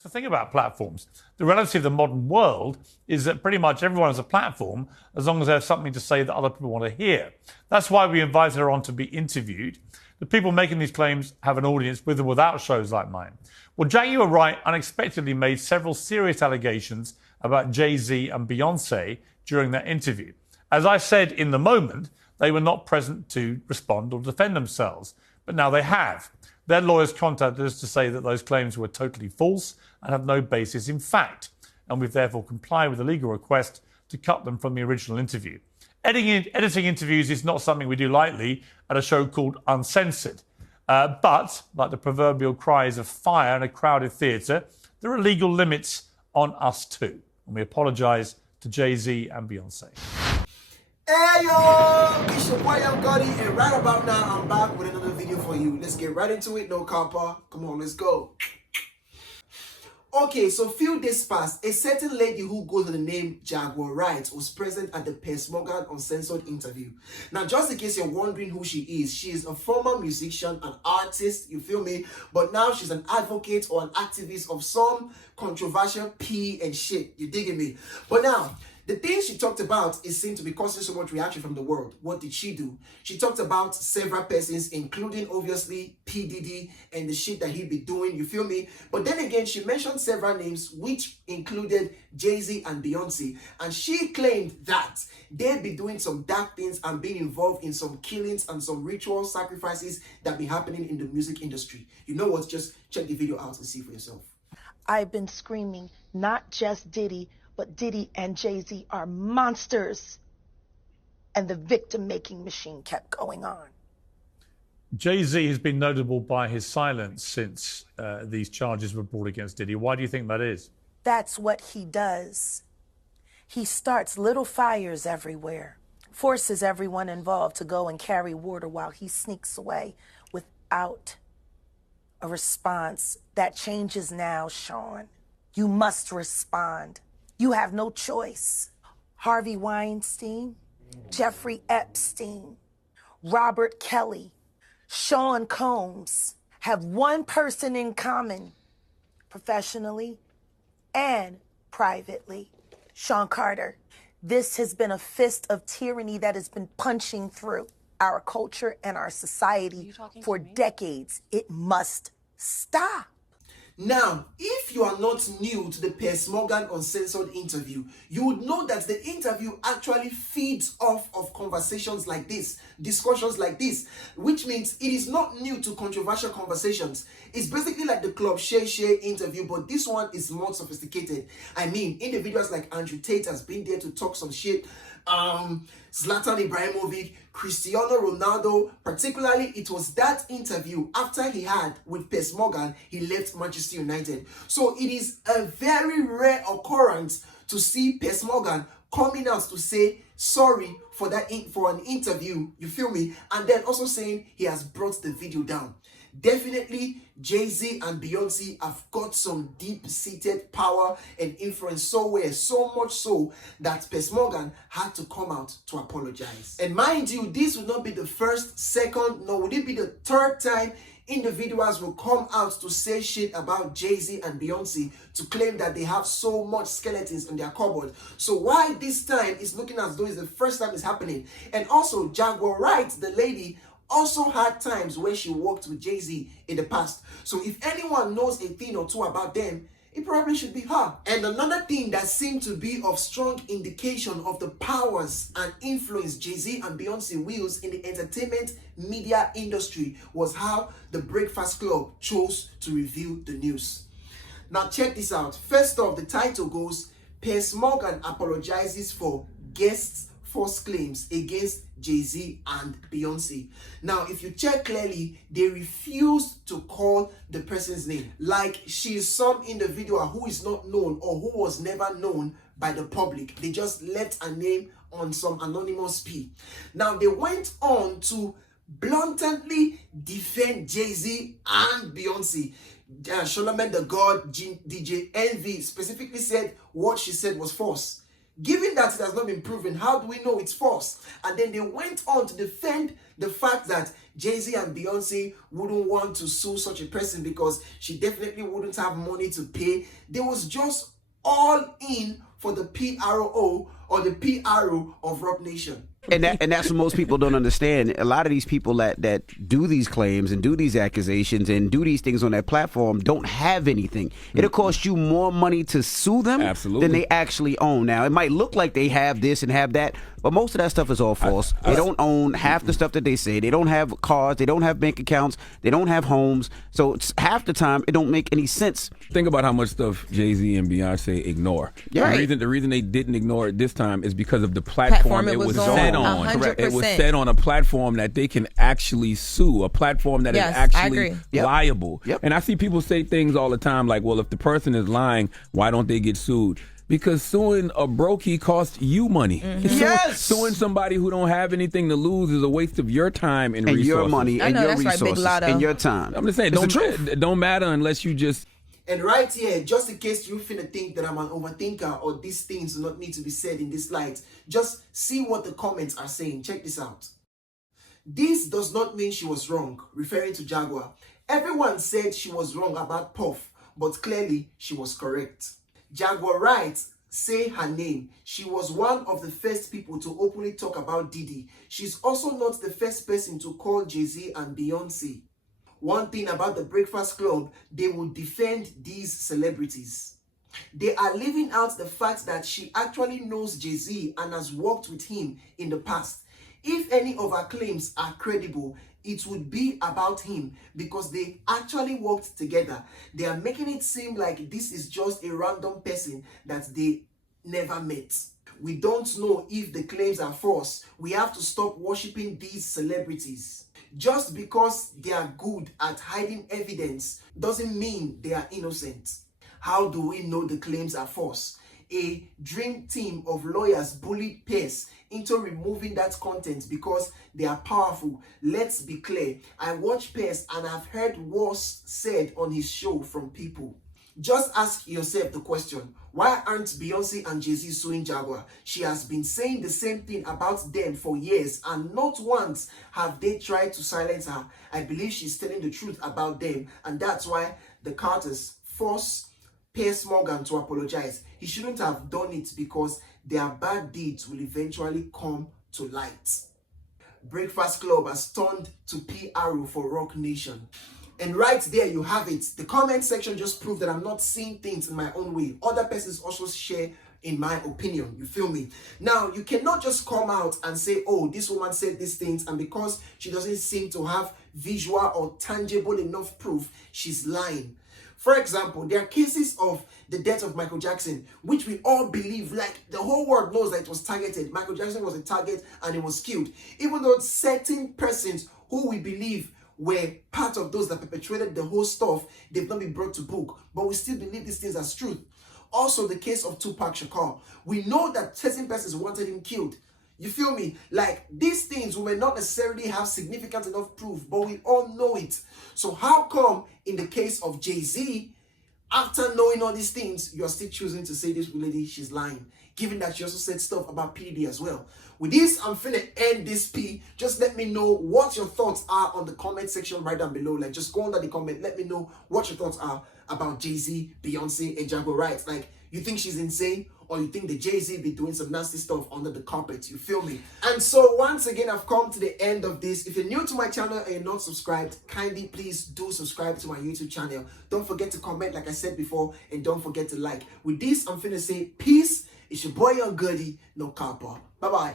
The thing about platforms, the reality of the modern world is that pretty much everyone has a platform as long as there's something to say that other people want to hear. That's why we invited her on to be interviewed. The people making these claims have an audience with or without shows like mine. Well, Jaguar Wright unexpectedly made several serious allegations about Jay-Z and Beyoncé during that interview. As I said in the moment, they were not present to respond or defend themselves, but now they have. Their lawyers contacted us to say that those claims were totally false and have no basis in fact, and we've therefore complied with the legal request to cut them from the original interview. Editing interviews is not something we do lightly at a show called Uncensored. But, like the proverbial cries of fire in a crowded theatre, there are legal limits on us too. And we apologise to Jay-Z and Beyoncé. Hey yo, it's your boy Young Gotti, and right about now I'm back with another video for you. Let's get right into it, no copper. Come on, let's go. Okay, so few days past, a certain lady who goes by the name Jaguar Wright was present at the Piers Morgan Uncensored interview. Now, just in case you're wondering who she is a former musician, an artist, you feel me? But now she's an advocate or an activist of some controversial pee and shit, you digging me? But now, the things she talked about is seen to be causing so much reaction from the world. What did she do? She talked about several persons, including obviously P. Diddy and the shit that he'd be doing, you feel me? But then again, she mentioned several names, which included Jay-Z and Beyoncé. And she claimed that they'd be doing some dark things and being involved in some killings and some ritual sacrifices that be happening in the music industry. You know what? Just check the video out and see for yourself. I've been screaming, not just Diddy, but Diddy and Jay-Z are monsters. And the victim-making machine kept going on. Jay-Z has been notable by his silence since these charges were brought against Diddy. Why do you think that is? That's what he does. He starts little fires everywhere, forces everyone involved to go and carry water while he sneaks away without a response. That changes now, Sean. You must respond. You have no choice. Harvey Weinstein, Jeffrey Epstein, Robert Kelly, Sean Combs have one person in common, professionally and privately. Sean Carter. This has been a fist of tyranny that has been punching through our culture and our society for decades. It must stop. Now, if you are not new to the Piers Morgan Uncensored interview, you would know that the interview actually feeds off of conversations like this, discussions like this, which means it is not new to controversial conversations. It's basically like the Club Shay interview, but this one is more sophisticated. I mean, individuals like Andrew Tate has been there to talk some shit. Zlatan Ibrahimovic, Cristiano Ronaldo, particularly it was that interview after he had with Piers Morgan, he left Manchester United. So it is a very rare occurrence to see Piers Morgan coming out to say sorry for an interview, you feel me? And then also saying he has brought the video down. Definitely, Jay-Z and Beyoncé have got some deep-seated power and influence so much so that Piers Morgan had to come out to apologize. And mind you, this would not be the first, second, nor would it be the third time individuals will come out to say shit about Jay-Z and Beyoncé to claim that they have so much skeletons in their cupboard. So why this time is looking as though it's the first time it's happening? And also, Jaguar Wright, the lady, also had times when she worked with Jay-Z in the past. So if anyone knows a thing or two about them, it probably should be her. And another thing that seemed to be of strong indication of the powers and influence Jay-Z and Beyoncé wields in the entertainment media industry was how the Breakfast Club chose to reveal the news. Now check this out. First off, the title goes, Piers Morgan apologizes for guests' false claims against Jay-Z and Beyoncé. Now, if you check clearly, they refused to call the person's name. Like she's some individual who is not known or who was never known by the public. They just left a name on some anonymous P. Now, they went on to bluntly defend Jay-Z and Beyoncé. Charlamagne the God, DJ Envy specifically said what she said was false. Given that it has not been proven, how do we know it's false? And then they went on to defend the fact that Jay-Z and Beyoncé wouldn't want to sue such a person because she definitely wouldn't have money to pay. They was just all in for the PRO or the PRO of Rock Nation. And that's what most people don't understand. A lot of these people that do these claims and do these accusations and do these things on that platform don't have anything. It'll cost you more money to sue them than they actually own. Now, it might look like they have this and have that, but most of that stuff is all false. They don't own half the stuff that they say. They don't have cars. They don't have bank accounts. They don't have homes. So it's half the time it don't make any sense. Think about how much stuff Jay-Z and Beyonce ignore. Yeah. The reason they didn't ignore it this time is because of the platform it was set on. 100%. It was set on a platform that they can actually sue, a platform that is actually liable. Yep. And I see people say things all the time like, well, if the person is lying, why don't they get sued? Because suing a brokey costs you money. Suing somebody who don't have anything to lose is a waste of your time and resources. Your money and your that's right, Big resources Lotto. and your time. I'm just saying, it don't matter unless you just... And right here, just in case you finna think that I'm an overthinker or these things do not need to be said in this light, just see what the comments are saying. Check this out. This does not mean she was wrong, referring to Jaguar. Everyone said she was wrong about Puff, but clearly she was correct. Jaguar writes, say her name. She was one of the first people to openly talk about Diddy. She's also not the first person to call Jay-Z and Beyoncé. One thing about the Breakfast Club, they will defend these celebrities. They are leaving out the fact that she actually knows Jay-Z and has worked with him in the past. If any of her claims are credible, it would be about him because they actually worked together. They are making it seem like this is just a random person that they never met. We don't know if the claims are false. We have to stop worshiping these celebrities. Just because they are good at hiding evidence doesn't mean they are innocent. How do we know the claims are false? A dream team of lawyers bullied Pierce into removing that content because they are powerful. Let's be clear. I watch Pierce and I've heard worse said on his show from people. Just ask yourself the question, why aren't Beyoncé and Jay-Z suing Jaguar? She has been saying the same thing about them for years and not once have they tried to silence her. I believe she's telling the truth about them and that's why the Carters forced Piers Morgan to apologize. He shouldn't have done it because their bad deeds will eventually come to light. Breakfast Club has turned to PRO for Rock Nation. And right there you have it. The comment section just proved that I'm not seeing things in my own way. Other persons also share in my opinion. You feel me? Now, you cannot just come out and say, oh, this woman said these things, and because she doesn't seem to have visual or tangible enough proof, she's lying. For example, there are cases of the death of Michael Jackson, which we all believe, like the whole world knows that it was targeted. Michael Jackson was a target and he was killed. Even though certain persons who we believe were part of those that perpetrated the whole stuff, they've not been brought to book. But we still believe these things as truth. Also, the case of Tupac Shakur. We know that certain persons wanted him killed. You feel me? Like, these things we may not necessarily have significant enough proof, but we all know it. So how come in the case of Jay-Z, after knowing all these things, you're still choosing to say this lady, she's lying? Given that she also said stuff about PD as well. With this, I'm finna end this P. Just let me know what your thoughts are on the comment section right down below. Like, just go under the comment. Let me know what your thoughts are about Jay-Z, Beyoncé, and Jaguar Wright. Like, you think she's insane? Or you think the Jay-Z be doing some nasty stuff under the carpet? You feel me? And so, once again, I've come to the end of this. If you're new to my channel and you're not subscribed, kindly please do subscribe to my YouTube channel. Don't forget to comment, like I said before, and don't forget to like. With this, I'm finna say peace. It's your boy Young Goody, no copper. Bye-bye.